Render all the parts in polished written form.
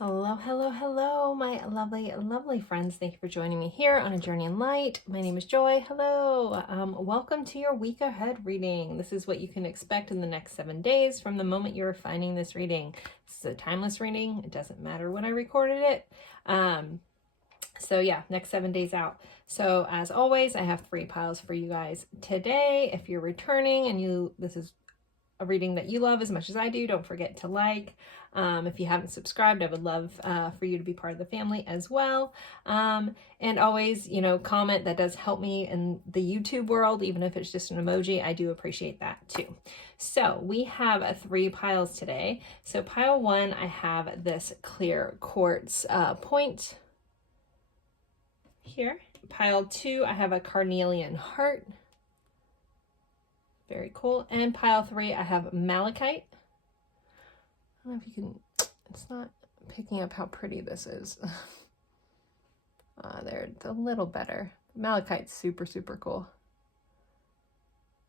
Hello, hello, hello, my lovely, lovely friends. Thank you for joining me here on A Journey in Light. My name is Joy. Hello. Welcome to your week ahead reading. This is what you can expect in the next 7 days from the moment you're finding this reading. This is a timeless reading. It doesn't matter when I recorded it. So yeah, next 7 days out. So as always, I have 3 piles for you guys today. If you're returning and this is a reading that you love as much as I do, don't forget to like. If you haven't subscribed, I would love for you to be part of the family as well. And always, comment. That does help me in the YouTube world, even if it's just an emoji. I do appreciate that too. So we have 3 piles today. So pile 1, I have this clear quartz point here. Pile 2, I have a carnelian heart. Very cool. And pile 3, I have malachite. I don't know if you can, it's not picking up how pretty this is. There, it's a little better. Malachite's super, super cool.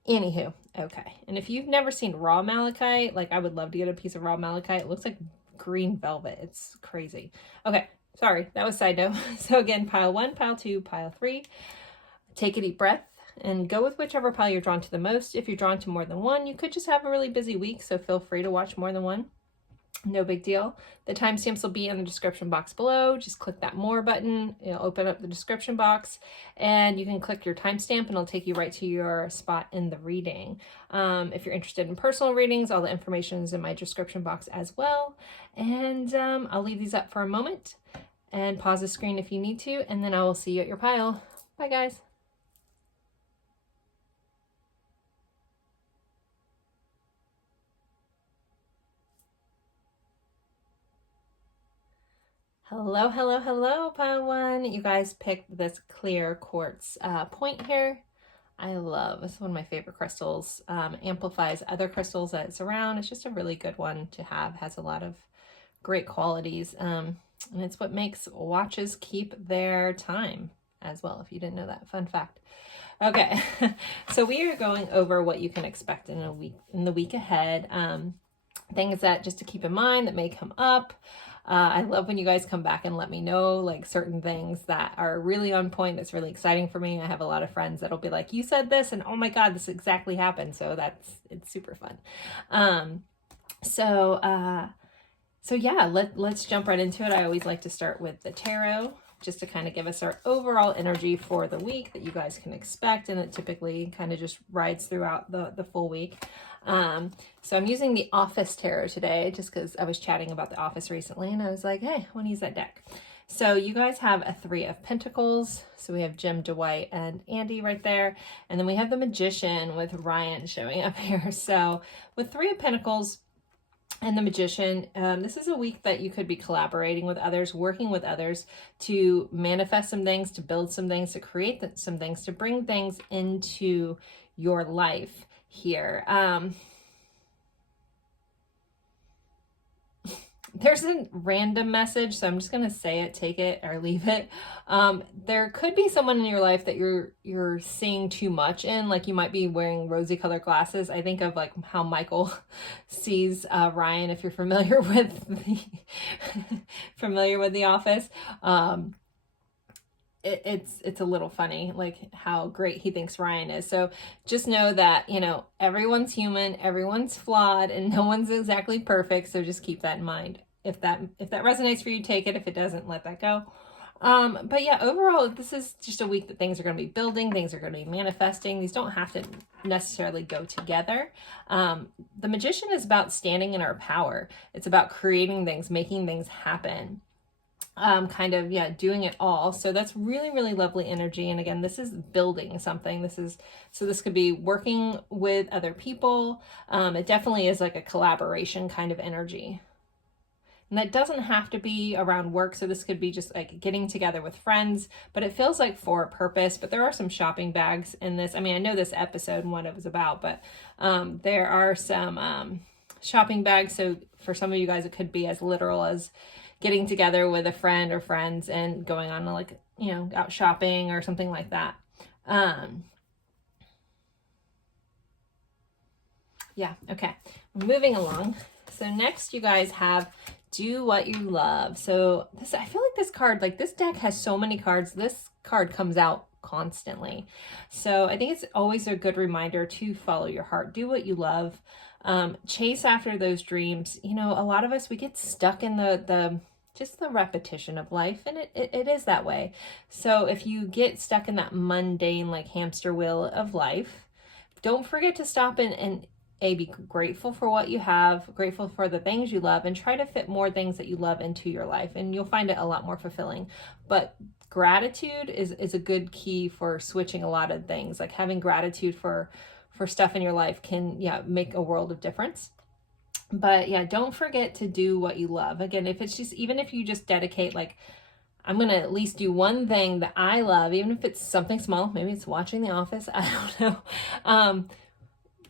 Anywho, okay. And if you've never seen raw malachite, like I would love to get a piece of raw malachite. It looks like green velvet. It's crazy. Okay, sorry, that was side note. So again, pile 1, pile 2, pile 3. Take a deep breath and go with whichever pile you're drawn to the most. If you're drawn to more than one, you could just have a really busy week, so feel free to watch more than one. No big deal. The timestamps will be in the description box below. Just click that more button. It'll open up the description box and you can click your timestamp and it'll take you right to your spot in the reading. If you're interested in personal readings, all the information is in my description box as well. And I'll leave these up for a moment and pause the screen if you need to, and then I will see you at your pile. Bye guys. Hello, hello, hello, pile 1. You guys picked this clear quartz point here. I love, it's one of my favorite crystals. Amplifies other crystals that it's around. It's just a really good one to have. Has a lot of great qualities. And it's what makes watches keep their time as well, if you didn't know that. Fun fact. Okay, so we are going over what you can expect in the week ahead. Things that just to keep in mind that may come up. I love when you guys come back and let me know like certain things that are really on point. That's really exciting for me. I have a lot of friends that'll be like, you said this and oh my God, this exactly happened. So it's super fun. So yeah, let's jump right into it. I always like to start with the tarot just to kind of give us our overall energy for the week that you guys can expect. And it typically kind of just rides throughout the full week. So I'm using the Office Tarot today just because I was chatting about the Office recently and I was like, hey, I want to use that deck. So you guys have a 3 of Pentacles. So we have Jim, Dwight, and Andy right there. And then we have the Magician with Ryan showing up here. So with 3 of Pentacles and the Magician, this is a week that you could be collaborating with others, working with others to manifest some things, to build some things, to create some things, to bring things into your life here. There's a random message, so I'm just going to say it, take it or leave it. There could be someone in your life that you're seeing too much in, like you might be wearing rosy colored glasses. I think of like how Michael sees Ryan, if you're familiar with the Office. It's a little funny, like how great he thinks Ryan is. So just know that, everyone's human, everyone's flawed, and no one's exactly perfect. So just keep that in mind. If that resonates for you, take it. If it doesn't, let that go. But yeah, overall, this is just a week that things are going to be building, things are going to be manifesting. These don't have to necessarily go together. The Magician is about standing in our power. It's about creating things, making things happen. Doing it all. So that's really, really lovely energy. And again, this is building something. This could be working with other people. It definitely is like a collaboration kind of energy. And that doesn't have to be around work. So this could be just like getting together with friends, but it feels like for a purpose. But there are some shopping bags in this. I mean, I know this episode and what it was about, but there are some shopping bags. So for some of you guys, it could be as literal as getting together with a friend or friends and going on like, out shopping or something like that. Yeah, okay. Moving along. So next you guys have Do what you love. So this, I feel like this card, like this deck has so many cards. This card comes out constantly. So I think it's always a good reminder to follow your heart. Do what you love. Chase after those dreams. You know, a lot of us, we get stuck in just the repetition of life, and it is that way. So if you get stuck in that mundane, like hamster wheel of life, don't forget to stop and be grateful for what you have, grateful for the things you love, and try to fit more things that you love into your life, and you'll find it a lot more fulfilling. But gratitude is a good key for switching a lot of things. Like having gratitude for stuff in your life can, yeah, make a world of difference. But yeah, don't forget to do what you love. Again, if it's just, even if you just dedicate, like, I'm going to at least do one thing that I love, even if it's something small, maybe it's watching The Office, I don't know.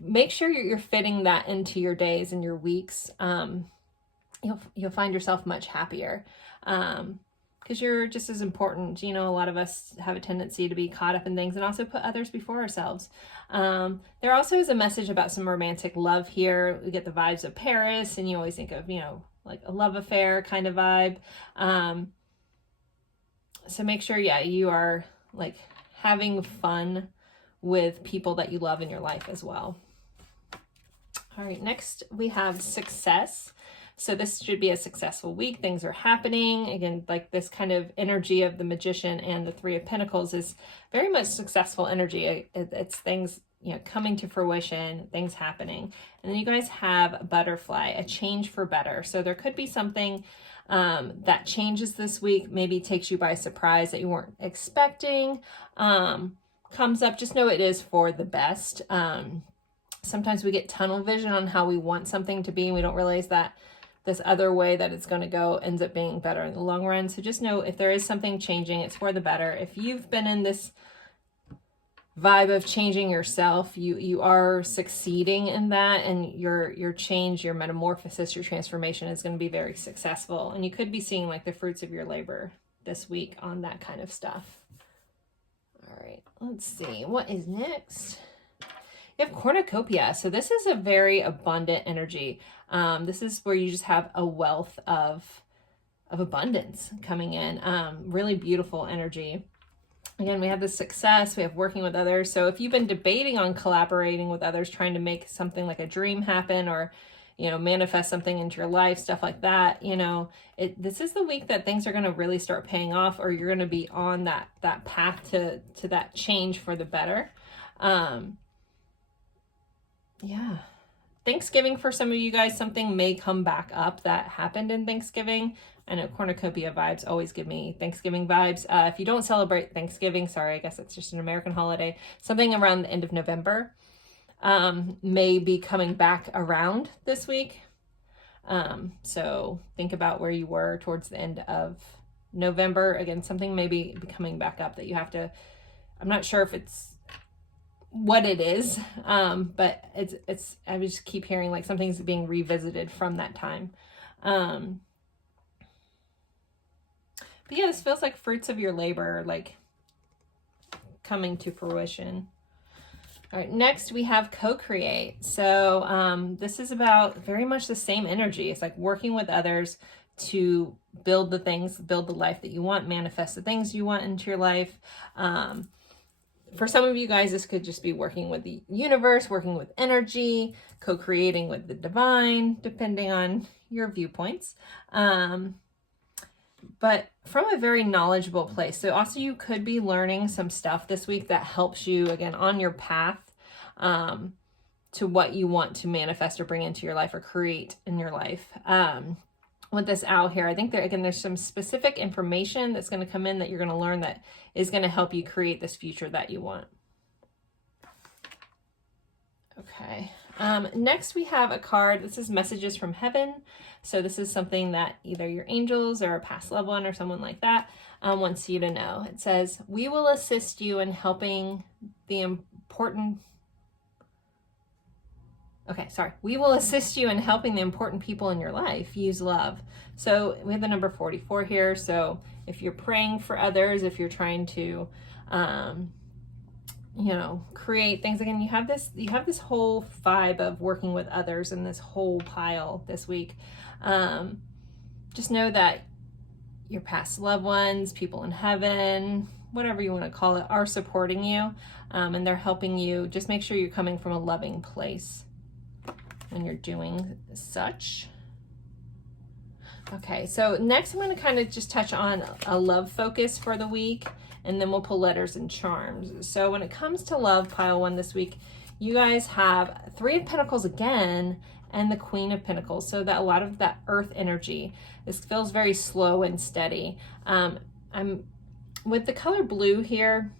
Make sure you're fitting that into your days and your weeks. You'll find yourself much happier. Because you're just as important. You know, a lot of us have a tendency to be caught up in things and also put others before ourselves. There also is a message about some romantic love here. We get the vibes of Paris, and you always think of, you know, like a love affair kind of vibe. So make sure, yeah, you are like having fun with people that you love in your life as well. All right, next we have success. So this should be a successful week. Things are happening. Again, like this kind of energy of the Magician and the Three of Pentacles is very much successful energy. It's things, you know, coming to fruition, things happening. And then you guys have Butterfly, a change for better. So there could be something that changes this week, maybe takes you by surprise that you weren't expecting, comes up. Just know it is for the best. Sometimes we get tunnel vision on how we want something to be, and we don't realize that this other way that it's going to go ends up being better in the long run. So just know if there is something changing, it's for the better. If you've been in this vibe of changing yourself, you are succeeding in that, and your change, your metamorphosis, your transformation is going to be very successful. And you could be seeing like the fruits of your labor this week on that kind of stuff. All right, let's see. What is next? You have cornucopia. So this is a very abundant energy. This is where you just have a wealth of abundance coming in. Really beautiful energy. Again, we have the success, we have working with others. So if you've been debating on collaborating with others, trying to make something like a dream happen, or, you know, manifest something into your life, stuff like that, you know, this is the week that things are going to really start paying off, or you're going to be on that path to that change for the better. Yeah. Thanksgiving for some of you guys, something may come back up that happened in Thanksgiving. I know cornucopia vibes always give me Thanksgiving vibes. If you don't celebrate Thanksgiving, sorry, I guess it's just an American holiday. Something around the end of November may be coming back around this week. So think about where you were towards the end of November. Again, something may be coming back up that you have to, I'm not sure if it's what it is, but it's I just keep hearing like something's being revisited from that time. But yeah, this feels like fruits of your labor, like coming to fruition. All right, next we have co-create. So this is about very much the same energy. It's like working with others to build the things, build the life that you want, manifest the things you want into your life. For some of you guys, this could just be working with the universe, working with energy, co-creating with the divine, depending on your viewpoints. But from a very knowledgeable place. So also you could be learning some stuff this week that helps you, again, on your path to what you want to manifest or bring into your life or create in your life. With this owl here, I think there's some specific information that's going to come in that you're going to learn that is going to help you create this future that you want. Okay. Next we have a card. This is messages from heaven. So this is something that either your angels or a past loved one or someone like that wants you to know. It says, we will assist you in helping the important we will assist you in helping the important people in your life. Use love. So we have the number 44 here. So if you're praying for others, if you're trying to, you know, create things, again, you have this whole vibe of working with others in this whole pile this week. just know that your past loved ones, people in heaven, whatever you want to call it, are supporting you, and they're helping you. Just make sure you're coming from a loving place when you're doing such. Okay, so next I'm going to kind of just touch on a love focus for the week, and then we'll pull letters and charms. So when it comes to love, pile one this week, you guys have Three of Pentacles again and the Queen of Pentacles. So that a lot of that earth energy, this feels very slow and steady. I'm with the color blue here,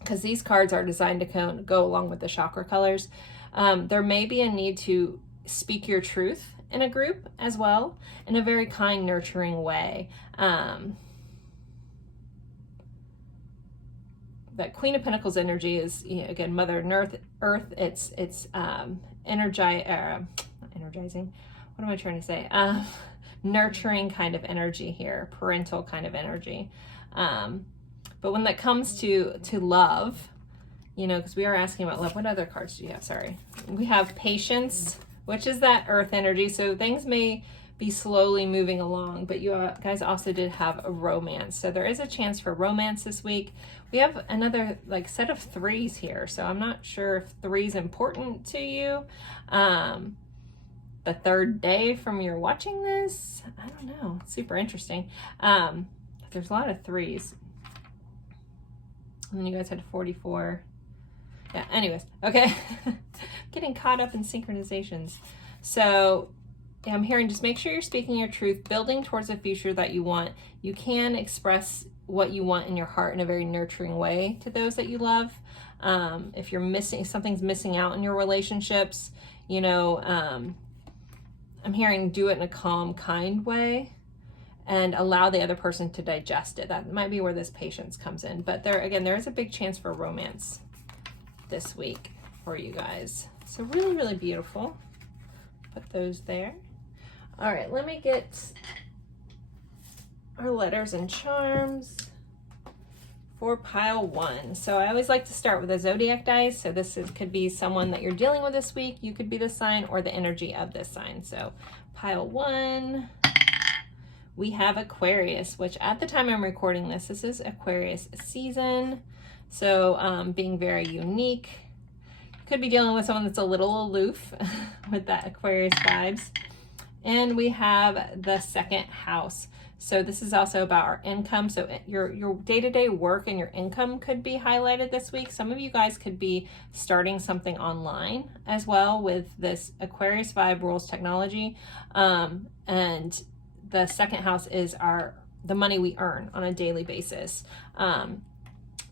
because these cards are designed to go along with the chakra colors. There may be a need to speak your truth in a group as well, in a very kind, nurturing way. That Queen of Pentacles energy is, you know, again, Mother Earth. It's energizing. What am I trying to say? Nurturing kind of energy here, parental kind of energy. But when that comes to love, you know, because we are asking about love. What other cards do you have? Sorry, we have Patience, which is that earth energy. So things may be slowly moving along, but you guys also did have a romance. So there is a chance for romance this week. We have another like set of threes here. So I'm not sure if three is important to you. The third day from you're watching this, I don't know. It's super interesting. There's a lot of threes. And then you guys had 44. Yeah, anyways, okay. Getting caught up in synchronizations. So I'm hearing just make sure you're speaking your truth, building towards the future that you want. You can express what you want in your heart in a very nurturing way to those that you love. If you're missing, something's missing out in your relationships, you know, I'm hearing do it in a calm, kind way and allow the other person to digest it. That might be where this patience comes in. But there, again, there is a big chance for romance this week for you guys. So really, really beautiful. Put those there. All right, let me get our letters and charms for pile one. So I always like to start with a zodiac dice. So could be someone that you're dealing with this week. You could be the sign or the energy of this sign. So pile one, we have Aquarius, which at the time I'm recording this is Aquarius season. So being very unique. Could be dealing with someone that's a little aloof with that Aquarius vibes. And we have the second house. So this is also about our income. So your day-to-day work and your income could be highlighted this week. Some of you guys could be starting something online as well with this Aquarius vibe rules technology. And the second house is the money we earn on a daily basis.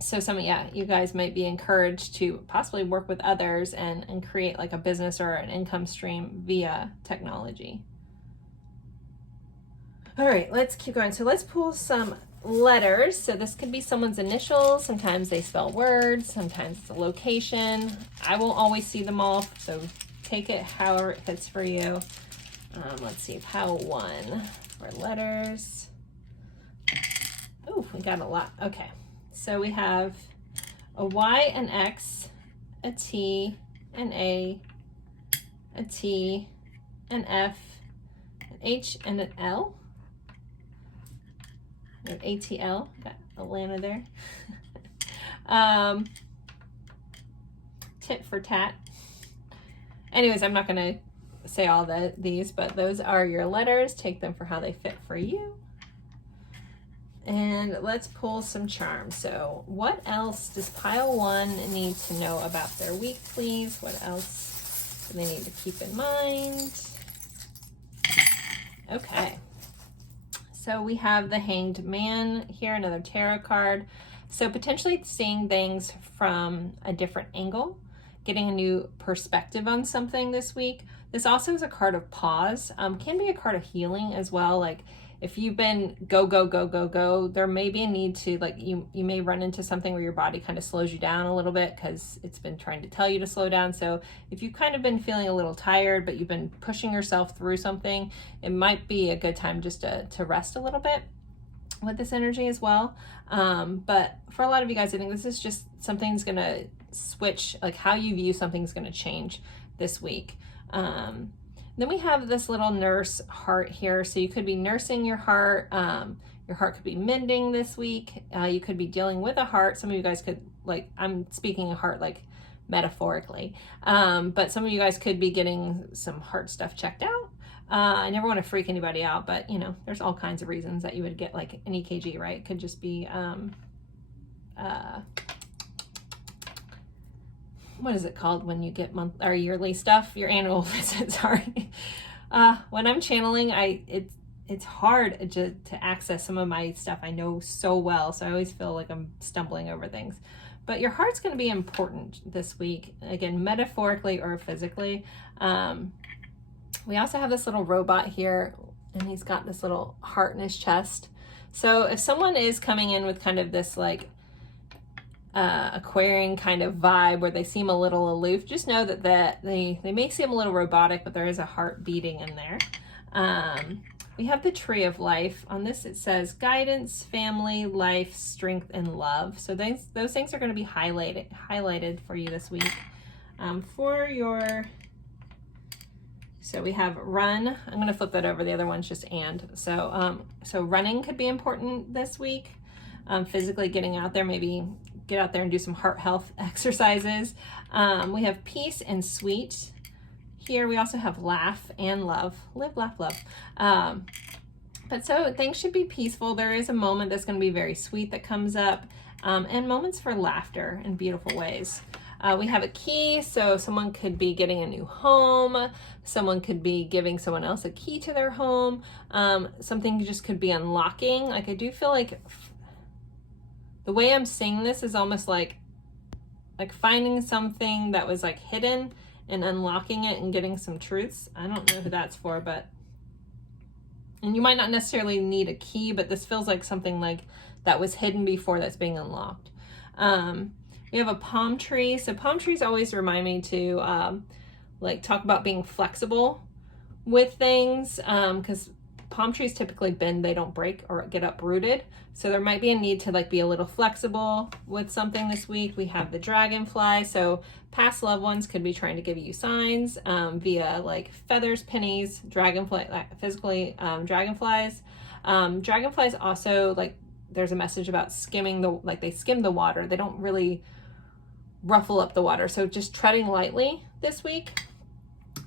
So you guys might be encouraged to possibly work with others and create like a business or an income stream via technology. All right, let's keep going. So let's pull some letters. So this could be someone's initials. Sometimes they spell words. Sometimes it's a location. I won't always see them all, so take it however it fits for you. Let's see, pile one for letters. Oh, we got a lot. Okay. So we have a Y, an X, a T, an A, a T, an F, an H, and an L. An ATL, got Atlanta there. Tit for tat. Anyways, I'm not going to say all these, but those are your letters. Take them for how they fit for you. And let's pull some charms. So what else does pile one need to know about their week, please? What else do they need to keep in mind? Okay. So we have the Hanged Man here, another tarot card. So potentially seeing things from a different angle, getting a new perspective on something this week. This also is a card of pause. Can be a card of healing as well. Like if you've been go, there may be a need to, like, you may run into something where your body kind of slows you down a little bit because it's been trying to tell you to slow down. So if you've kind of been feeling a little tired, but you've been pushing yourself through something, it might be a good time just to rest a little bit with this energy as well. But for a lot of you guys, I think this is just something's going to switch, like how you view something's going to change this week. Then we have this little nurse heart here. So you could be nursing your heart. Your heart could be mending this week. You could be dealing with a heart. Some of you guys could, like, I'm speaking a heart like metaphorically, but some of you guys could be getting some heart stuff checked out. I never want to freak anybody out, but you know, there's all kinds of reasons that you would get like an EKG, right? It could just be, what is it called when you get month or yearly stuff? Your annual visit, sorry. When I'm channeling, it's hard to access some of my stuff I know so well, so I always feel like I'm stumbling over things. But your heart's going to be important this week, again, metaphorically or physically. We also have this little robot here, and he's got this little heart in his chest. So if someone is coming in with kind of this like Aquarian kind of vibe where they seem a little aloof, just know that they may seem a little robotic, but there is a heart beating in there. We have the Tree of Life. On this it says guidance, family, life, strength, and love. So those things are going to be highlighted for you this week. So we have run. I'm going to flip that over. The other one's just and. So running could be important this week. Physically getting out there, maybe get out there and do some heart health exercises. We have peace and sweet. Here we also have laugh and love. Live, laugh, love. But so things should be peaceful. There is a moment that's going to be very sweet that comes up, and moments for laughter in beautiful ways. We have a key, so someone could be getting a new home. Someone could be giving someone else a key to their home. Something just could be unlocking. Like, I do feel like the way I'm seeing this is almost like finding something that was like hidden and unlocking it and getting some truths. I don't know who that's for, and you might not necessarily need a key, but this feels like something like that was hidden before that's being unlocked. We have a palm tree. So palm trees always remind me to like talk about being flexible with things, because palm trees typically bend, they don't break or get uprooted. So there might be a need to like be a little flexible with something this week. We have the dragonfly. So past loved ones could be trying to give you signs via like feathers, pennies, dragonfly, physically dragonflies. Dragonflies also, like, there's a message about skimming they skim the water. They don't really ruffle up the water. So just treading lightly this week.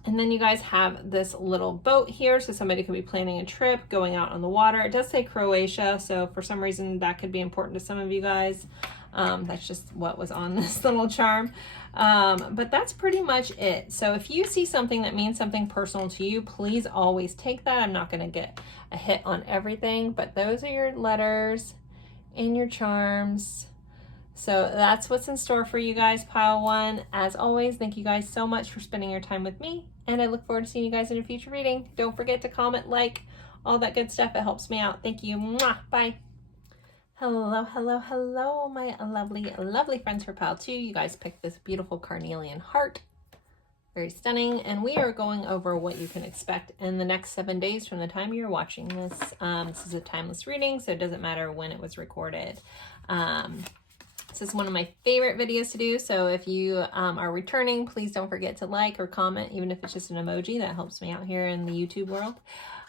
And then you guys have this little boat here. So somebody could be planning a trip, going out on the water. It does say Croatia. So for some reason that could be important to some of you guys. That's just what was on this little charm. But that's pretty much it. So if you see something that means something personal to you, please always take that. I'm not going to get a hit on everything, but those are your letters and your charms. So that's what's in store for you guys, pile one. As always, thank you guys so much for spending your time with me, and I look forward to seeing you guys in a future reading. Don't forget to comment, like, all that good stuff. It helps me out. Thank you. Mwah. Bye. Hello, hello, hello, my lovely, lovely friends for pile two. You guys picked this beautiful carnelian heart. Very stunning. And we are going over what you can expect in the next 7 days from the time you're watching this. This is a timeless reading, so it doesn't matter when it was recorded. This is one of my favorite videos to do, so if you are returning, please don't forget to like or comment, even if it's just an emoji. That helps me out here in the YouTube world.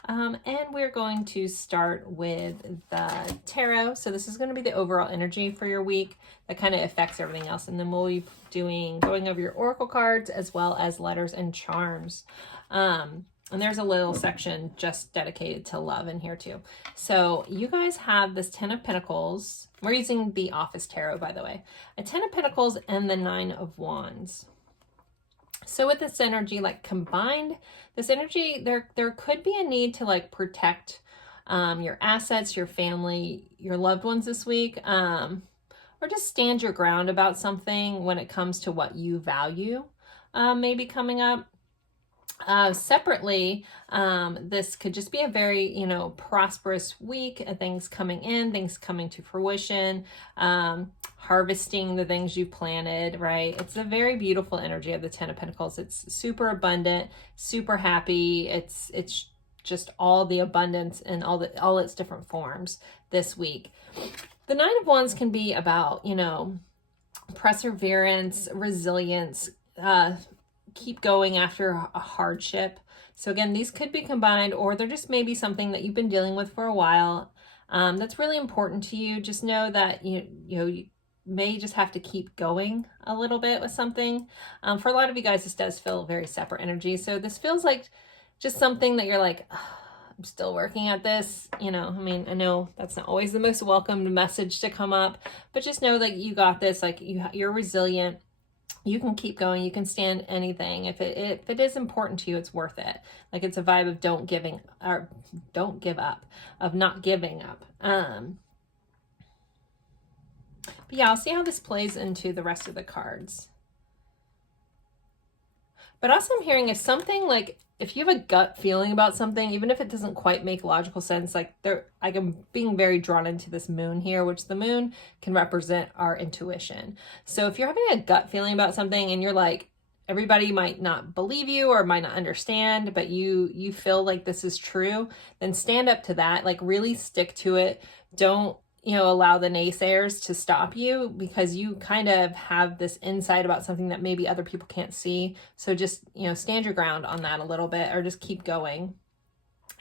And we're going to start with the tarot. So this is going to be the overall energy for your week that kind of affects everything else. And then we'll be going over your oracle cards as well as letters and charms. And there's a little section just dedicated to love in here too. So you guys have this 10 of Pentacles. We're using the Office Tarot, by the way. A 10 of Pentacles and the 9 of Wands. So with this energy, like combined, this energy, there could be a need to like protect your assets, your family, your loved ones this week, or just stand your ground about something when it comes to what you value, maybe coming up. Separately, this could just be a very, prosperous week, things coming in, things coming to fruition, harvesting the things you've planted, right? It's a very beautiful energy of the 10 of Pentacles. It's super abundant, super happy. It's just all the abundance and all its different forms this week. The 9 of Wands can be about, perseverance, resilience, keep going after a hardship. So again, these could be combined, or they're just maybe something that you've been dealing with for a while. That's really important to you. Just know that you may just have to keep going a little bit with something. For a lot of you guys, this does feel very separate energy. So this feels like just something that you're like, oh, I'm still working at this. I mean, I know that's not always the most welcomed message to come up, but just know that you got this. Like you're resilient. You can keep going. You can stand anything. If it is important to you, it's worth it. Like it's a vibe of don't give up, of not giving up. But yeah, I'll see how this plays into the rest of the cards. But also I'm hearing if you have a gut feeling about something, even if it doesn't quite make logical sense, I'm being very drawn into this moon here, which the moon can represent our intuition. So if you're having a gut feeling about something and you're like, everybody might not believe you or might not understand, but you feel like this is true, then stand up to that, like really stick to it. Don't allow the naysayers to stop you, because you kind of have this insight about something that maybe other people can't see. So just, stand your ground on that a little bit, or just keep going.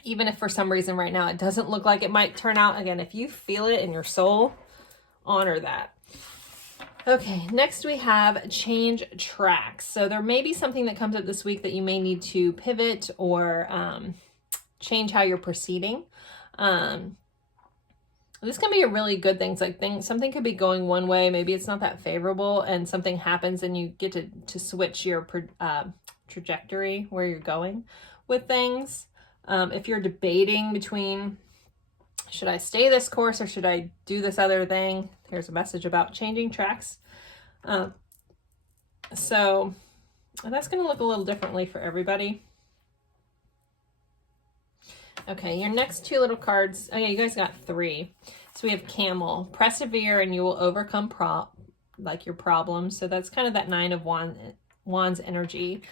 Even if for some reason right now it doesn't look like it might turn out, again, if you feel it in your soul, honor that. Okay, next we have change tracks. So there may be something that comes up this week that you may need to pivot or change how you're proceeding. This can be a really good thing. It's like something could be going one way, maybe it's not that favorable, and something happens and you get to switch your trajectory where you're going with things. If you're debating between, should I stay this course or should I do this other thing? Here's a message about changing tracks. So that's going to look a little differently for everybody. Okay, your next two little cards. Oh yeah, you guys got three. So we have Camel. Persevere and you will overcome your problems. So that's kind of that Nine of Wands energy.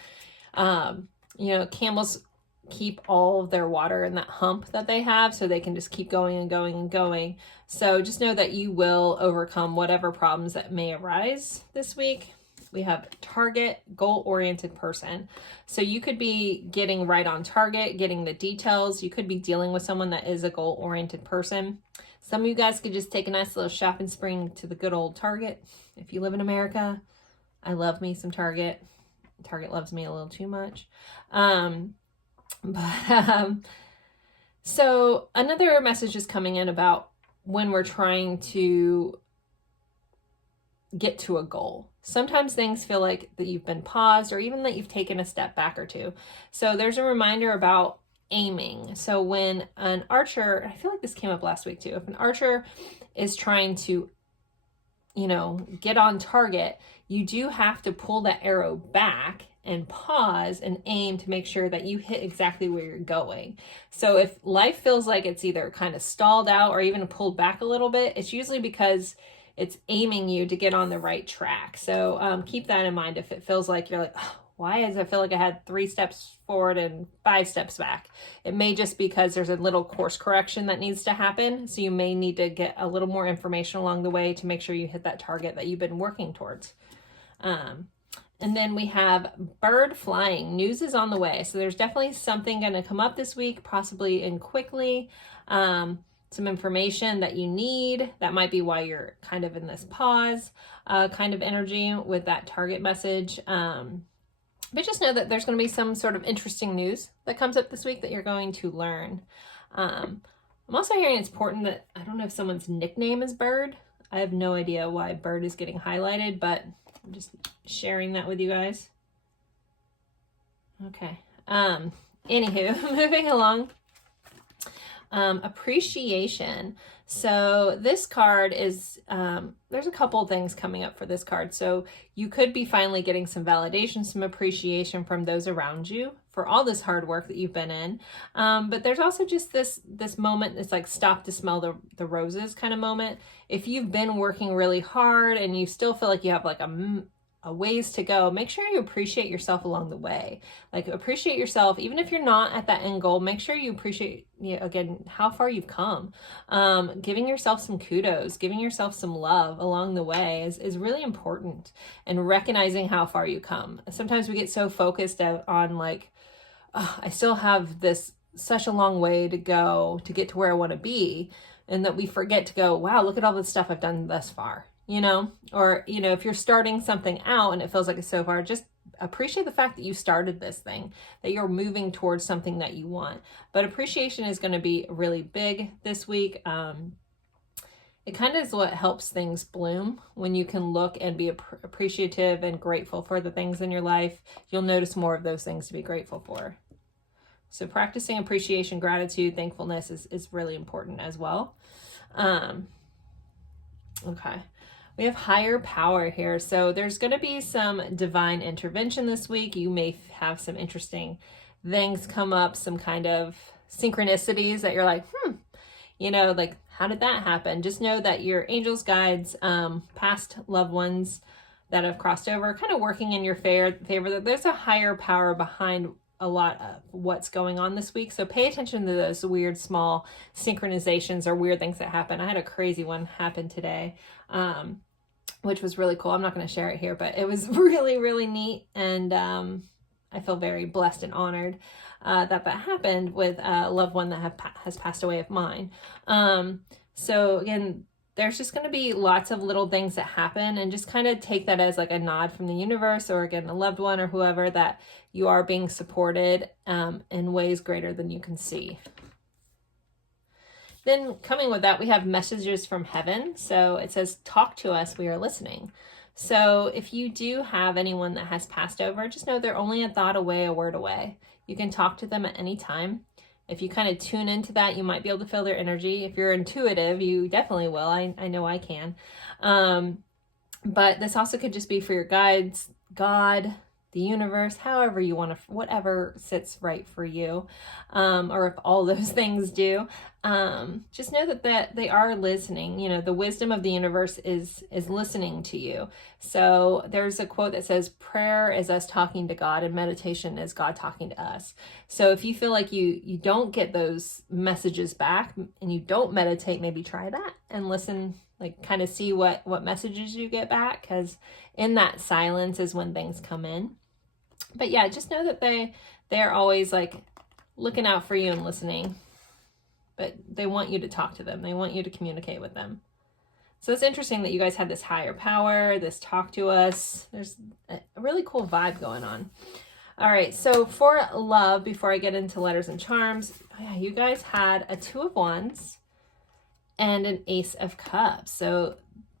Camels keep all of their water in that hump that they have, so they can just keep going and going and going. So just know that you will overcome whatever problems that may arise this week. We have target, goal-oriented person. So you could be getting right on target, getting the details. You could be dealing with someone that is a goal-oriented person. Some of you guys could just take a nice little shopping spree to the good old Target. If you live in America, I love me some Target. Target loves me a little too much. So another message is coming in about when we're trying to get to a goal. Sometimes things feel like that you've been paused, or even that you've taken a step back or two. So there's a reminder about aiming. So when an archer, I feel like this came up last week too, if an archer is trying to, get on target, you do have to pull that arrow back and pause and aim to make sure that you hit exactly where you're going. So if life feels like it's either kind of stalled out or even pulled back a little bit, it's usually because it's aiming you to get on the right track. So keep that in mind. If it feels like you're like, oh, why does it feel like I had 3 steps forward and 5 steps back? It may just be because there's a little course correction that needs to happen. So you may need to get a little more information along the way to make sure you hit that target that you've been working towards. And then we have bird flying. News is on the way. So there's definitely something going to come up this week, possibly and quickly. Some information that you need. That might be why you're kind of in this pause kind of energy with that target message. But just know that there's going to be some sort of interesting news that comes up this week that you're going to learn. I'm also hearing it's important that, I don't know if someone's nickname is Bird. I have no idea why Bird is getting highlighted, but I'm just sharing that with you guys. Okay. Anywho, moving along. Appreciation. So this card is, there's a couple of things coming up for this card. So you could be finally getting some validation, some appreciation from those around you for all this hard work that you've been in. But there's also just this moment, it's like stop to smell the roses kind of moment. If you've been working really hard and you still feel like you have like a ways to go, make sure you appreciate yourself along the way. Like appreciate yourself, even if you're not at that end goal, make sure you appreciate, again, how far you've come. Giving yourself some kudos, giving yourself some love along the way is really important, and recognizing how far you come. Sometimes we get so focused on like, oh, I still have this such a long way to go to get to where I want to be. And that we forget to go, wow, look at all the stuff I've done thus far, you know? Or, you know, if you're starting something out and it feels like it's so far, just appreciate the fact that you started this thing, that you're moving towards something that you want. But appreciation is going to be really big this week. It kind of is what helps things bloom. When you can look and be appreciative and grateful for the things in your life, you'll notice more of those things to be grateful for. So practicing appreciation, gratitude, thankfulness is really important as well. Okay. We have higher power here. So there's going to be some divine intervention this week. You may have some interesting things come up, some kind of synchronicities that you're like, you know, like, how did that happen? Just know that your angels, guides, past loved ones that have crossed over, kind of working in your favor, that there's a higher power behind a lot of what's going on this week. So pay attention to those weird small synchronizations or weird things that happen. I had a crazy one happen today, which was really cool. I'm not going to share it here, but it was really, really neat. And I feel very blessed and honored that happened with a loved one that has passed away of mine. So again, there's just going to be lots of little things that happen, and just kind of take that as like a nod from the universe, or again, a loved one or whoever, that you are being supported in ways greater than you can see. Then coming with that, we have messages from heaven. So it says, talk to us, we are listening. So if you do have anyone that has passed over, just know they're only a thought away, a word away. You can talk to them at any time. If you kind of tune into that, you might be able to feel their energy. If you're intuitive, you definitely will. I know I can. But this also could just be for your guides, God, the universe, however you want to, whatever sits right for you. Or if all those things do, just know that they are listening. You know, the wisdom of the universe is listening to you. So there's a quote that says, prayer is us talking to God and meditation is God talking to us. So if you feel like you don't get those messages back and you don't meditate, maybe try that and listen, like kind of see what messages you get back, because in that silence is when things come in. But yeah, just know that they're always like looking out for you and listening, but they want you to talk to them. They want you to communicate with them. So it's interesting that you guys had this higher power, this talk to us. There's a really cool vibe going on. All right, so for love, before I get into letters and charms, you guys had a 2 of Wands and an Ace of Cups. So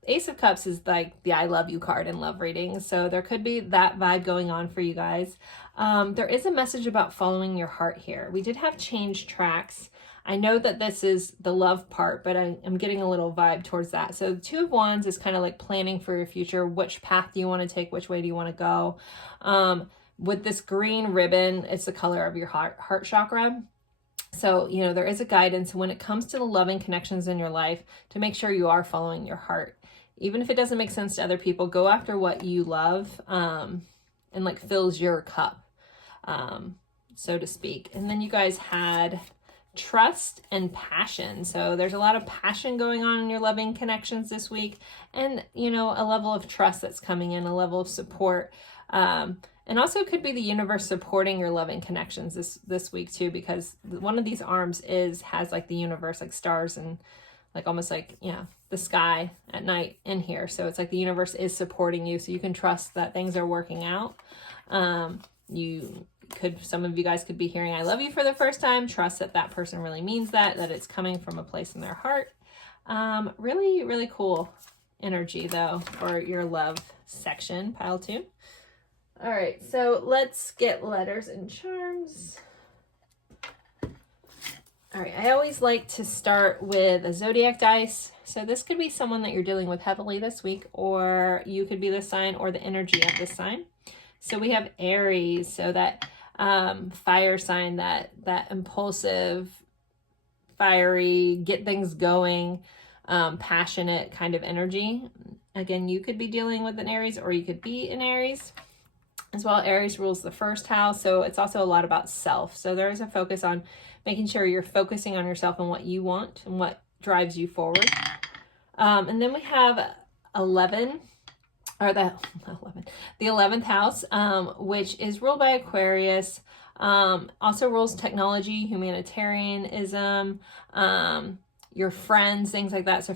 Ace of Cups is like the I love you card in love readings. So there could be that vibe going on for you guys. There is a message about following your heart here. We did have change tracks. I know that this is the love part, but I'm getting a little vibe towards that. So the 2 of Wands is kind of like planning for your future. Which path do you want to take? Which way do you want to go? With this green ribbon, it's the color of your heart chakra. So, you know, there is a guidance when it comes to the loving connections in your life to make sure you are following your heart. Even if it doesn't make sense to other people, go after what you love and like fills your cup, so to speak. And then you guys had trust and passion. So there's a lot of passion going on in your loving connections this week, and, you know, a level of trust that's coming in, a level of support. And also it could be the universe supporting your loving connections this week too, because one of these arms has like the universe, like stars and like almost like, yeah, the sky at night in here. So it's like the universe is supporting you, so you can trust that things are working out. Some of you guys could be hearing I love you for the first time. Trust that person really means that it's coming from a place in their heart. Really, really cool energy though for your love section, pile 2. All right, so let's get letters and charms. All right, I always like to start with a zodiac dice. So this could be someone that you're dealing with heavily this week, or you could be the sign or the energy of this sign. So we have Aries, so that fire sign, that impulsive, fiery, get things going, passionate kind of energy. Again, you could be dealing with an Aries, or you could be an Aries. As well, Aries rules the first house, so it's also a lot about self. So there is a focus on making sure you're focusing on yourself and what you want and what drives you forward. And then we have 11, or the 11th house, which is ruled by Aquarius. Also rules technology, humanitarianism, your friends, things like that. So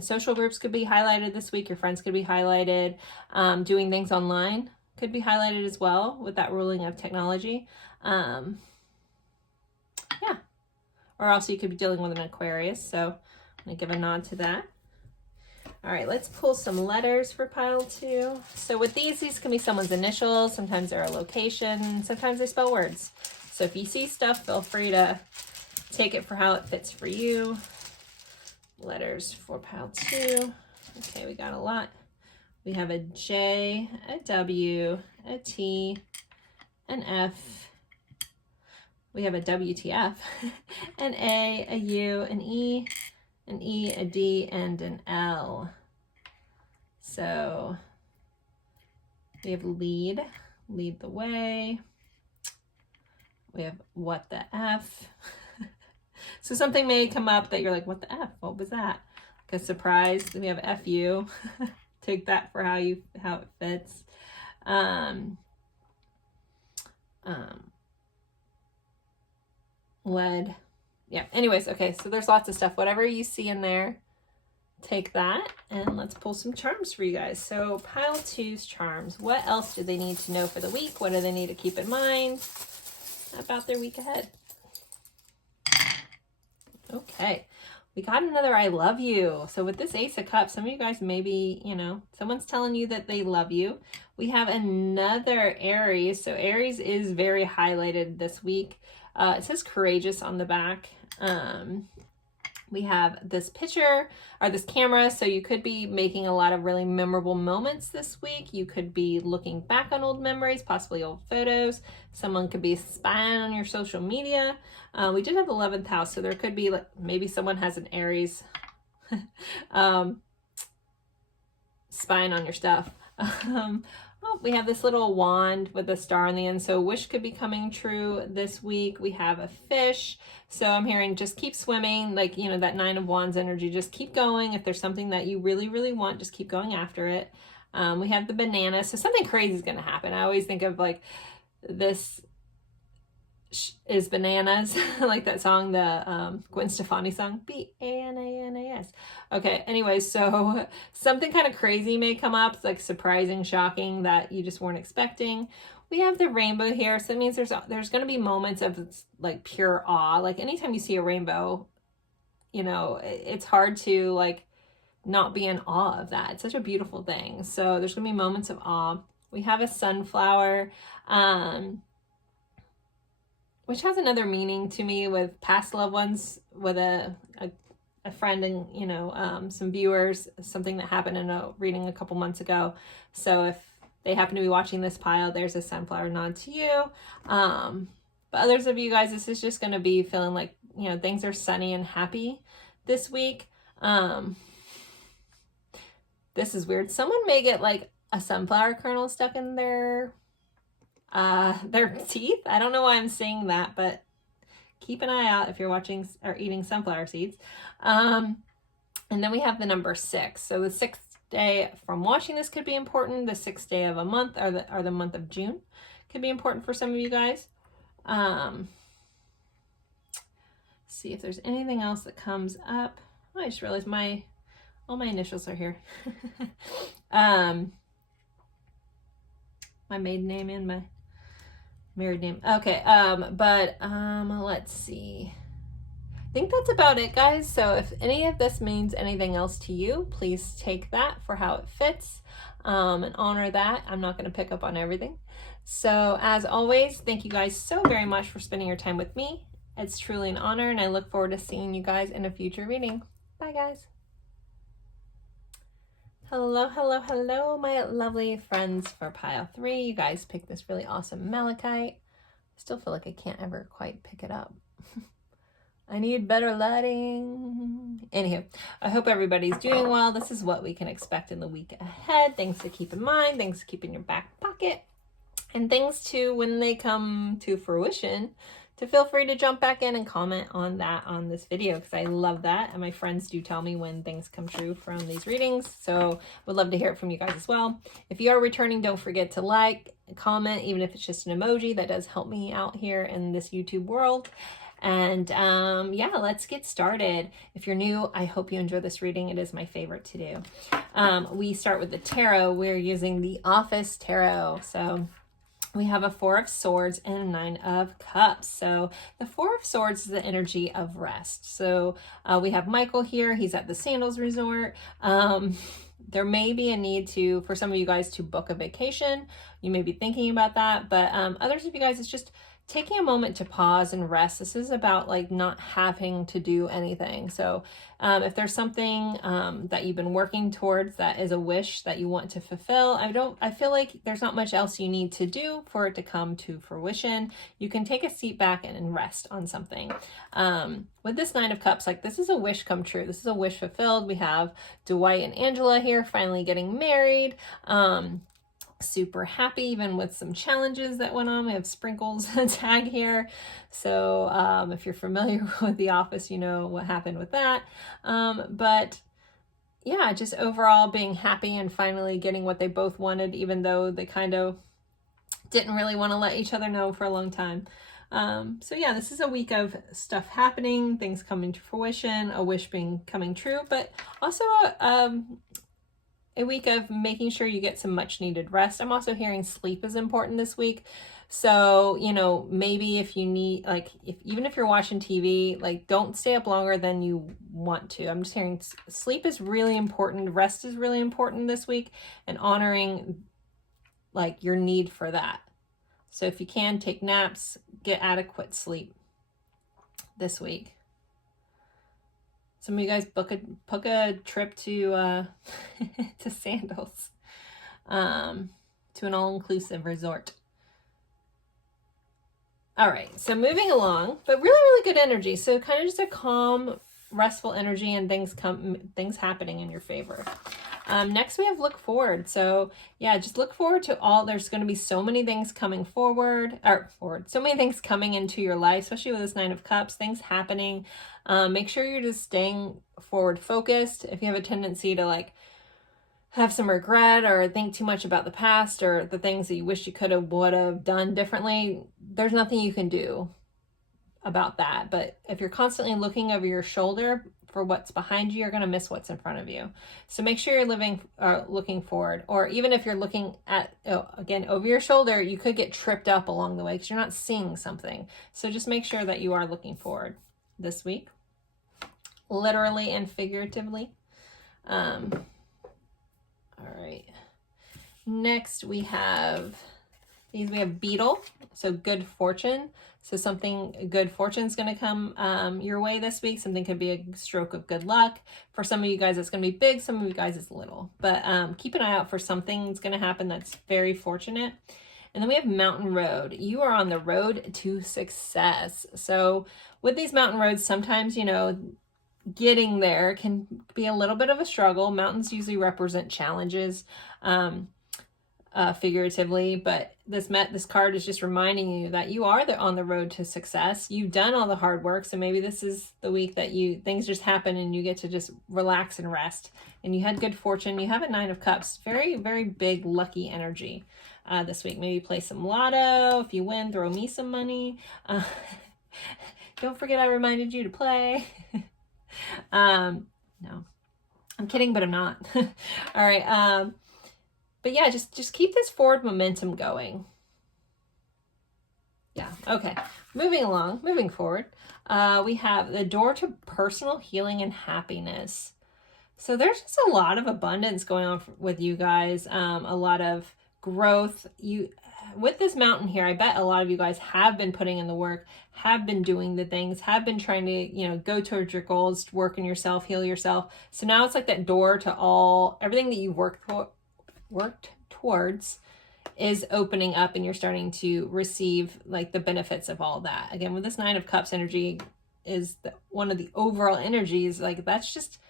social groups could be highlighted this week. Your friends could be highlighted. Doing things online could be highlighted as well with that ruling of technology. Yeah. Or also you could be dealing with an Aquarius. So I'm going to give a nod to that. All right, let's pull some letters for pile 2. So with these can be someone's initials. Sometimes they're a location. Sometimes they spell words. So if you see stuff, feel free to take it for how it fits for you. Letters for pile 2. Okay, we got a lot. We have a J, a W, a T, an F. We have a WTF, an A, a U, an E, a D, and an L. So we have lead the way. We have what the F. So something may come up that you're like, what the F? What was that? Like a surprise. Then we have FU. Take that for how it fits. Lead. Yeah, anyways, okay, so there's lots of stuff. Whatever you see in there, take that, and let's pull some charms for you guys. So pile 2's charms. What else do they need to know for the week? What do they need to keep in mind about their week ahead? Okay, we got another I love you. So with this Ace of Cups, some of you guys maybe, someone's telling you that they love you. We have another Aries. So Aries is very highlighted this week. It says courageous on the back. We have this picture or this camera. So you could be making a lot of really memorable moments this week. You could be looking back on old memories, possibly old photos. Someone could be spying on your social media. We did have the 11th house. So there could be maybe someone has an Aries spying on your stuff. Oh, we have this little wand with a star on the end. So wish could be coming true this week. We have a fish. So I'm hearing just keep swimming, like, that 9 of Wands energy. Just keep going. If there's something that you really, really want, just keep going after it. We have the banana. So something crazy is going to happen. I always think of this is bananas, like that song, the Gwen Stefani song, B-A-N-A-N-A-S. Okay, anyways, so something kind of crazy may come up, it's like surprising, shocking, that you just weren't expecting. We have the rainbow here, so it means there's going to be moments of like pure awe. Like anytime you see a rainbow, it's hard to not be in awe of that. It's such a beautiful thing. So there's going to be moments of awe. We have a sunflower, which has another meaning to me with past loved ones, with a friend and, some viewers, something that happened in a reading a couple months ago. So if they happen to be watching this pile, there's a sunflower nod to you. But others of you guys, this is just going to be feeling like, things are sunny and happy this week. This is weird. Someone may get a sunflower kernel stuck in their teeth. I don't know why I'm saying that, but keep an eye out if you're watching or eating sunflower seeds. And then we have the number 6. So the 6th day from watching this could be important. The 6th day of a month or the month of June could be important for some of you guys. See if there's anything else that comes up. Oh, I just realized all my initials are here. My maiden name and my married name. Okay, let's see. I think that's about it, guys. So if any of this means anything else to you, please take that for how it fits and honor that. I'm not going to pick up on everything. So as always, thank you guys so very much for spending your time with me. It's truly an honor, and I look forward to seeing you guys in a future reading. Bye, guys. Hello, hello, hello, my lovely friends for pile 3. You guys picked this really awesome malachite. I still feel like I can't ever quite pick it up. I need better lighting. Anywho, I hope everybody's doing well. This is what we can expect in the week ahead. Things to keep in mind, things to keep in your back pocket, and things to, when they come to fruition, to feel free to jump back in and comment on that on this video, because I love that. And my friends do tell me when things come true from these readings. So would love to hear it from you guys as well. If you are returning, don't forget to like, comment, even if it's just an emoji. That does help me out here in this YouTube world. And yeah, let's get started. If you're new, I hope you enjoy this reading. It is my favorite to do. We start with the tarot. We're using the Office Tarot. So we have a Four of Swords and a Nine of Cups. So the Four of Swords is the energy of rest. So we have Michael here. He's at the Sandals Resort. There may be a need for some of you guys to book a vacation. You may be thinking about that, but others of you guys, it's just taking a moment to pause and rest. This is about like not having to do anything. So if there's something that you've been working towards that is a wish that you want to fulfill, I feel like there's not much else you need to do for it to come to fruition. You can take a seat back and rest on something. With this Nine of Cups, like this is a wish come true. This is a wish fulfilled. We have Dwight and Angela here finally getting married. Super happy, even with some challenges that went on. We have Sprinkles tag here. So if you're familiar with The Office, you know what happened with that. But yeah, just overall being happy and finally getting what they both wanted, even though they kind of didn't really want to let each other know for a long time. So yeah, this is a week of stuff happening, things coming to fruition, a wish coming true, but also a week of making sure you get some much needed rest. I'm also hearing sleep is important this week. So, you know, maybe if you need, like, even if you're watching TV, like don't stay up longer than you want to. I'm just hearing sleep is really important. Rest is really important this week, and honoring like your need for that. So if you can, take naps, get adequate sleep this week. Some of you guys book a trip to to Sandals, to an all-inclusive resort. All right, so moving along, but really good energy. So kind of just a calm, restful energy, and things happening in your favor. Next we have look forward. So yeah, just look forward to there's going to be so many things coming so many things coming into your life, especially with this Nine of Cups, things happening. Make sure you're just staying forward focused. If you have a tendency to like have some regret or think too much about the past or the things that you wish you would have done differently, there's nothing you can do about that. But if you're constantly looking over your shoulder for what's behind you, you're going to miss what's in front of you. So make sure you're looking forward, or even if you're looking at, again, over your shoulder, you could get tripped up along the way because you're not seeing something. So just make sure that you are looking forward this week, literally and figuratively. All right. Next we have Beetle. So good fortune. So something good fortune is going to come your way this week. Something could be a stroke of good luck. For some of you guys, it's going to be big. Some of you guys, it's little. But keep an eye out for something that's going to happen that's very fortunate. And then we have Mountain Road. You are on the road to success. So with these mountain roads, sometimes, you know, getting there can be a little bit of a struggle. Mountains usually represent challenges, figuratively, but this card is just reminding you that you are on the road to success. You've done all the hard work, so maybe this is the week that things just happen and you get to just relax and rest. And you had good fortune. You have a Nine of Cups. Very, very big lucky energy this week. Maybe play some lotto. If you win, throw me some money. Don't forget I reminded you to play. No, I'm kidding, but I'm not. All right. But yeah, just keep this forward momentum going. Yeah. Okay. Moving forward. We have the door to personal healing and happiness. So there's just a lot of abundance going on with you guys. A lot of growth. With this mountain here, I bet a lot of you guys have been putting in the work, have been doing the things, have been trying to, go towards your goals, work on yourself, heal yourself. So now it's like that door to everything that you've worked towards is opening up, and you're starting to receive like the benefits of all that. Again, with this Nine of Cups energy is one of the overall energies, like that's just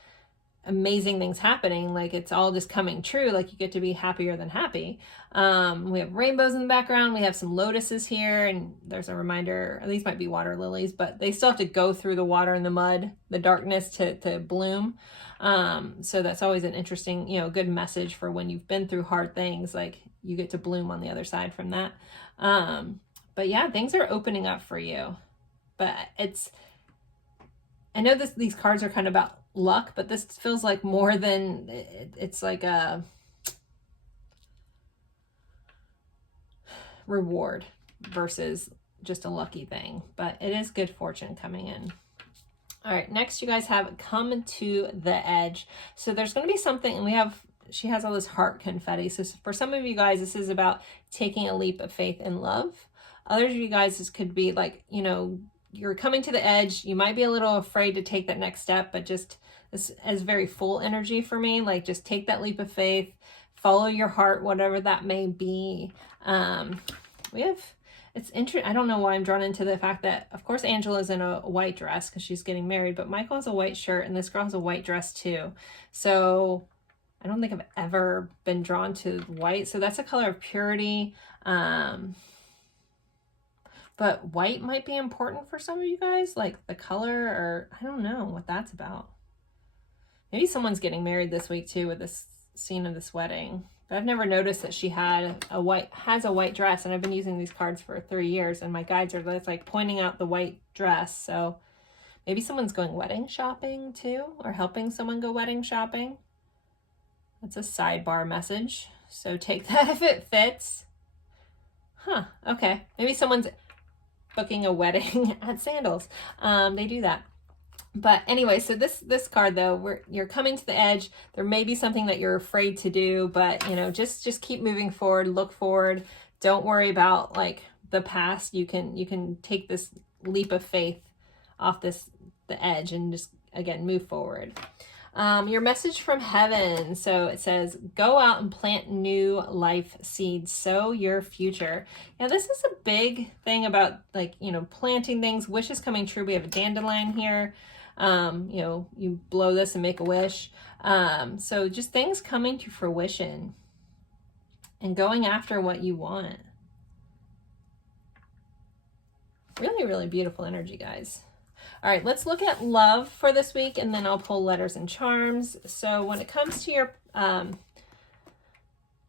amazing things happening. Like it's all just coming true. Like you get to be happier than happy. We have rainbows in the background. We have some lotuses here, and there's a reminder, these might be water lilies, but they still have to go through the water and the mud, the darkness to bloom. So that's always an interesting, you know, good message for when you've been through hard things, like you get to bloom on the other side from that. But yeah, things are opening up for you. But I know these cards are kind of about luck, but this feels like more than, it's like a reward versus just a lucky thing, but it is good fortune coming in. All right, next you guys have come to the edge. So there's going to be something, and she has all this heart confetti. So for some of you guys, this is about taking a leap of faith in love. Others of you guys, this could be like, you know, you're coming to the edge. You might be a little afraid to take that next step, but just this is very full energy for me. Like just take that leap of faith, follow your heart, whatever that may be. It's interesting. I don't know why I'm drawn into the fact that, of course, Angela's in a white dress because she's getting married, but Michael has a white shirt and this girl has a white dress too. So I don't think I've ever been drawn to white. So that's a color of purity. But white might be important for some of you guys, like the color, or I don't know what that's about. Maybe someone's getting married this week too with this scene of this wedding. But I've never noticed that she has a white dress, and I've been using these cards for 3 years, and my guides are just like pointing out the white dress. So maybe someone's going wedding shopping too, or helping someone go wedding shopping. That's a sidebar message. So take that if it fits. Huh, okay. Maybe someone's booking a wedding at Sandals. They do that. But anyway, so this card though, you're coming to the edge. There may be something that you're afraid to do, but you know, just keep moving forward, look forward. Don't worry about like the past. You can take this leap of faith off the edge and just again move forward. Your message from heaven. So it says, go out and plant new life seeds, sow your future. Now this is a big thing about like, you know, planting things, wishes coming true. We have a dandelion here. You know, you blow this and make a wish. So just things coming to fruition and going after what you want. Really, really beautiful energy, guys. All right, let's look at love for this week, and then I'll pull letters and charms. So when it comes to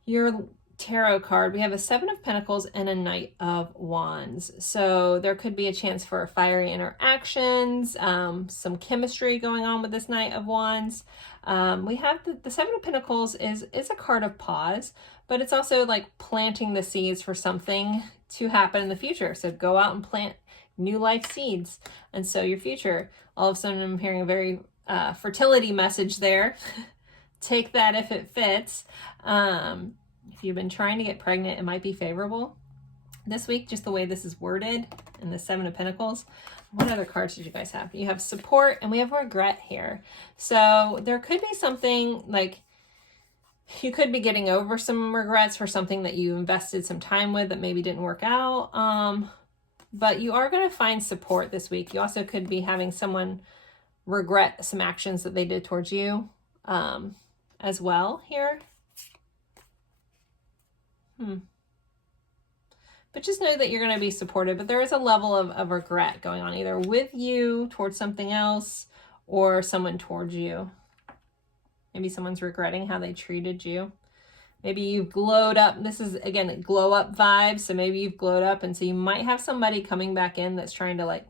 your tarot card, we have a 7 of Pentacles and a Knight of Wands. So there could be a chance for fiery interactions, some chemistry going on with this Knight of Wands. We have the 7 of Pentacles is a card of pause, but it's also like planting the seeds for something to happen in the future. So go out and plant new life seeds and sow your future. All of a sudden I'm hearing a very fertility message there. Take that if it fits. If you've been trying to get pregnant, it might be favorable this week, just the way this is worded in the 7 of Pentacles. What other cards did you guys have? You have support, and we have regret here. So there could be something like you could be getting over some regrets for something that you invested some time with that maybe didn't work out. But you are going to find support this week. You also could be having someone regret some actions that they did towards you as well here. But just know that you're going to be supported. But there is a level of regret going on, either with you towards something else or someone towards you. Maybe someone's regretting how they treated you. Maybe you've glowed up. This is, again, glow up vibes. So maybe you've glowed up, and so you might have somebody coming back in that's trying to like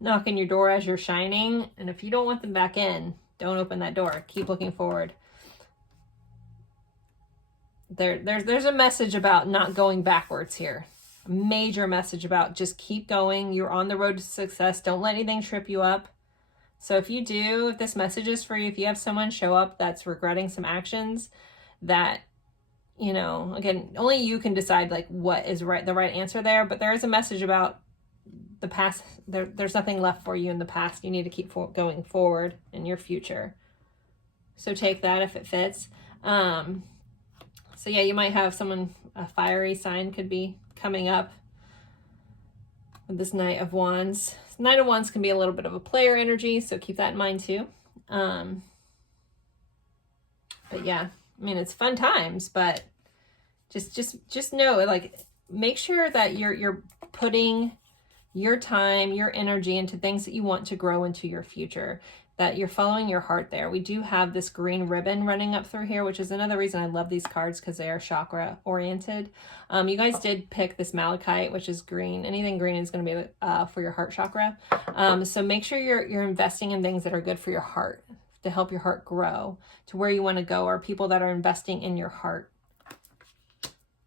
knock on your door as you're shining. And if you don't want them back in, don't open that door. Keep looking forward. There's a message about not going backwards here. A major message about just keep going. You're on the road to success. Don't let anything trip you up. So if this message is for you, if you have someone show up that's regretting some actions that, you know, again, only you can decide like what is the right answer there. But there is a message about the past. There's nothing left for you in the past. You need to keep going forward in your future. So take that if it fits. So yeah, you might have someone, a fiery sign could be coming up with this Knight of Wands. Knight of Wands can be a little bit of a player energy, so keep that in mind too. But yeah, I mean, it's fun times, but just know, like, make sure that you're putting your time, your energy into things that you want to grow into your future, that you're following your heart there. We do have this green ribbon running up through here, which is another reason I love these cards, because they are chakra oriented. You guys did pick this malachite, which is green. Anything green is going to be for your heart chakra. So make sure you're investing in things that are good for your heart, to help your heart grow to where you want to go, or people that are investing in your heart.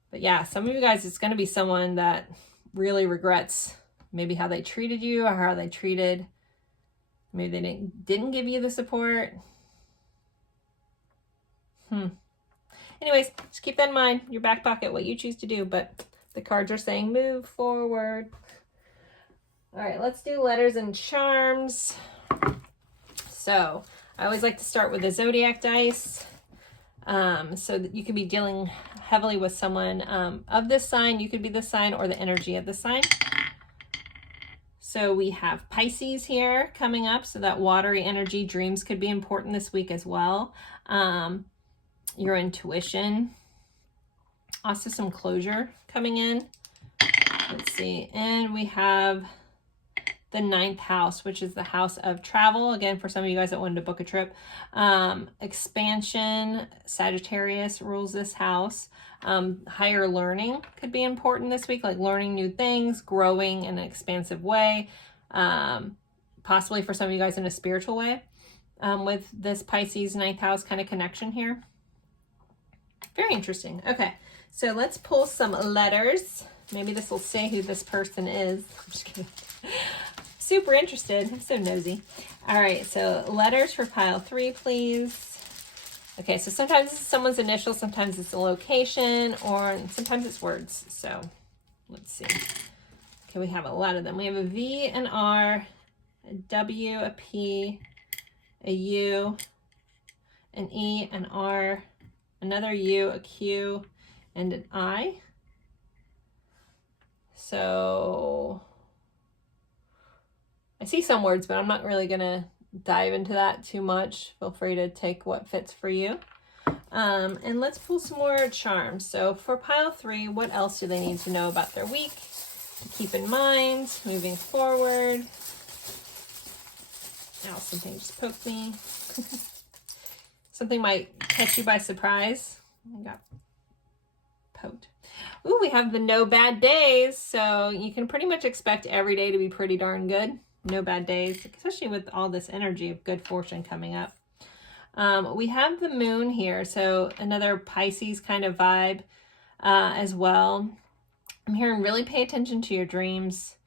But yeah, some of you guys, it's going to be someone that really regrets maybe how they treated you, or how they treated, maybe they didn't give you the support. Anyways, just keep that in mind, your back pocket, what you choose to do, but the cards are saying move forward. All right, let's do letters and charms. So I always like to start with the zodiac dice. So that you could be dealing heavily with someone of this sign. You could be the sign or the energy of the sign. So we have Pisces here coming up. So that watery energy, dreams could be important this week as well. Your intuition. Also some closure coming in. Let's see. And we have the 9th house, which is the house of travel. Again, for some of you guys that wanted to book a trip. Expansion, Sagittarius rules this house. Higher learning could be important this week, like learning new things, growing in an expansive way. Possibly for some of you guys in a spiritual way. With this Pisces 9th house kind of connection here. Very interesting. Okay, so let's pull some letters. Maybe this will say who this person is. I'm just kidding. Super interested. I'm so nosy. All right, so letters for pile 3, please. Okay, so sometimes it's someone's initial, sometimes it's a location, or sometimes it's words. So let's see. Okay, we have a lot of them. We have a V, an R, a W, a P, a U, an E, an R, another U, a Q, and an I. So I see some words, but I'm not really going to dive into that too much. Feel free to take what fits for you. And let's pull some more charms. So for pile 3, what else do they need to know about their week? Keep in mind, moving forward. Ow, something just poked me. Something might catch you by surprise. I got poked. Ooh, we have the no bad days. So you can pretty much expect every day to be pretty darn good. No bad days, especially with all this energy of good fortune coming up. We have the moon here. So another Pisces kind of vibe as well. I'm hearing really pay attention to your dreams.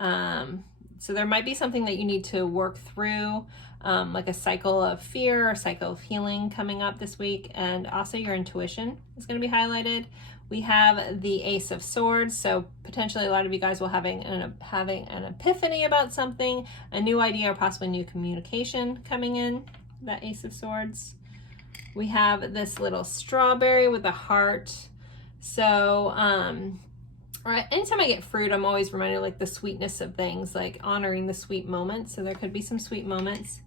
So there might be something that you need to work through, like a cycle of fear or cycle of healing coming up this week. And also your intuition is going to be highlighted. We have the Ace of Swords, so potentially a lot of you guys will having an epiphany about something, a new idea or possibly new communication coming in, that Ace of Swords. We have this little strawberry with a heart. So anytime I get fruit, I'm always reminded like the sweetness of things, like honoring the sweet moments. So there could be some sweet moments.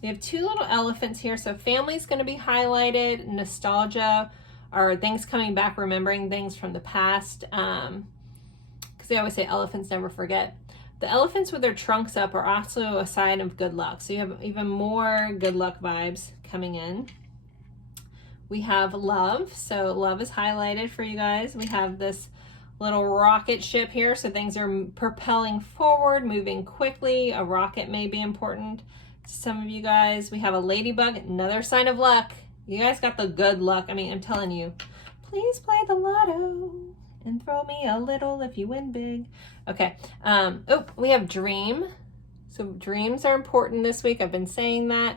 We have 2 little elephants here. So family's going to be highlighted, nostalgia, or things coming back, remembering things from the past. Because they always say elephants never forget. The elephants with their trunks up are also a sign of good luck. So you have even more good luck vibes coming in. We have love. So love is highlighted for you guys. We have this little rocket ship here. So things are propelling forward, moving quickly. A rocket may be important to some of you guys. We have a ladybug, another sign of luck. You guys got the good luck. I mean, I'm telling you, please play the lotto and throw me a little if you win big. Okay. Oh, we have dream. So dreams are important this week. I've been saying that.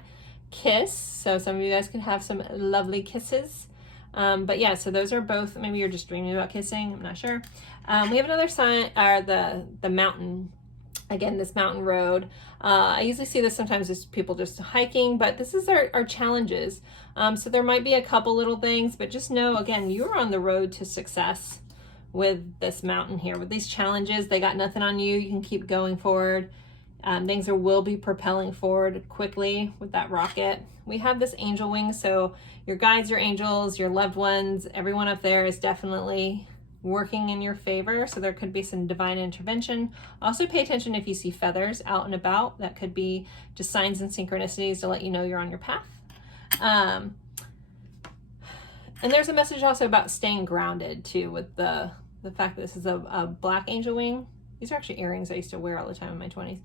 Kiss. So some of you guys can have some lovely kisses. But yeah, so those are both, maybe you're just dreaming about kissing. I'm not sure. We have another sign, the mountain. Again, this mountain road. I usually see this sometimes as people just hiking, but this is our challenges. So there might be a couple little things, but just know, again, you're on the road to success with this mountain here. With these challenges, they got nothing on you. You can keep going forward Things will be propelling forward quickly with that rocket. We have this angel wing, so your guides, your angels, your loved ones, everyone up there is definitely working in your favor. So there could be some divine intervention. Also pay attention if you see feathers out and about. That could be just signs and synchronicities to let you know you're on your path. And there's a message also about staying grounded too, with the fact that this is a black angel wing. These are actually earrings I used to wear all the time in my 20s.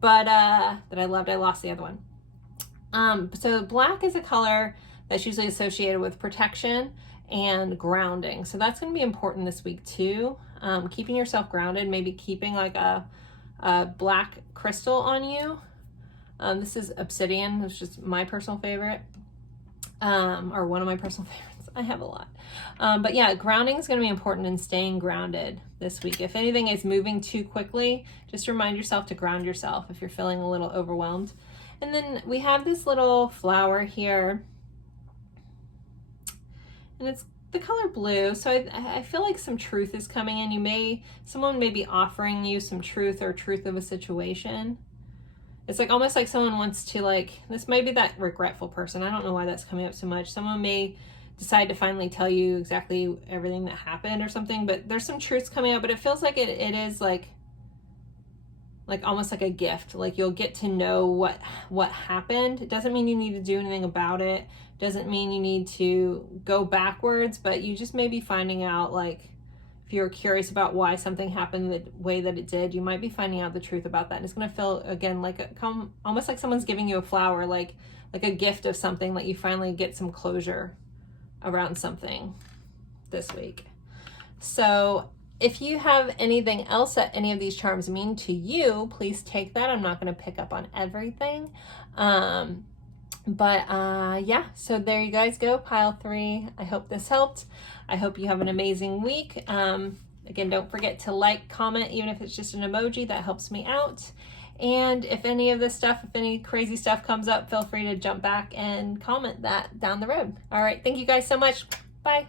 That I loved. I lost the other one. So black is a color that's usually associated with protection and grounding. So that's going to be important this week too. Keeping yourself grounded, maybe keeping like a black crystal on you. This is obsidian, which is my personal favorite, or one of my personal favorites. I have a lot. But yeah, grounding is going to be important in staying grounded this week. If anything is moving too quickly, just remind yourself to ground yourself if you're feeling a little overwhelmed. And then we have this little flower here, and it's the color blue. So I feel like some truth is coming in. Someone may be offering you some truth or truth of a situation. It's like almost like someone wants to, like, this might be that regretful person. I don't know why that's coming up so much. Someone may decide to finally tell you exactly everything that happened or something, but there's some truths coming out, but it feels like it is like almost like a gift. Like you'll get to know what happened. It doesn't mean you need to do anything about it. Doesn't mean you need to go backwards, but you just may be finding out, like, if you're curious about why something happened the way that it did, you might be finding out the truth about that. And it's going to feel, again, like almost like someone's giving you a flower, like a gift of something, like you finally get some closure around something this week. So if you have anything else that any of these charms mean to you, please take that. I'm not going to pick up on everything. Yeah, so there you guys go, pile 3. I hope this helped. I hope you have an amazing week. Again, don't forget to like, comment, even if it's just an emoji, that helps me out. And if any of this stuff, if any crazy stuff comes up, feel free to jump back and comment that down the road. All right, thank you guys so much. Bye.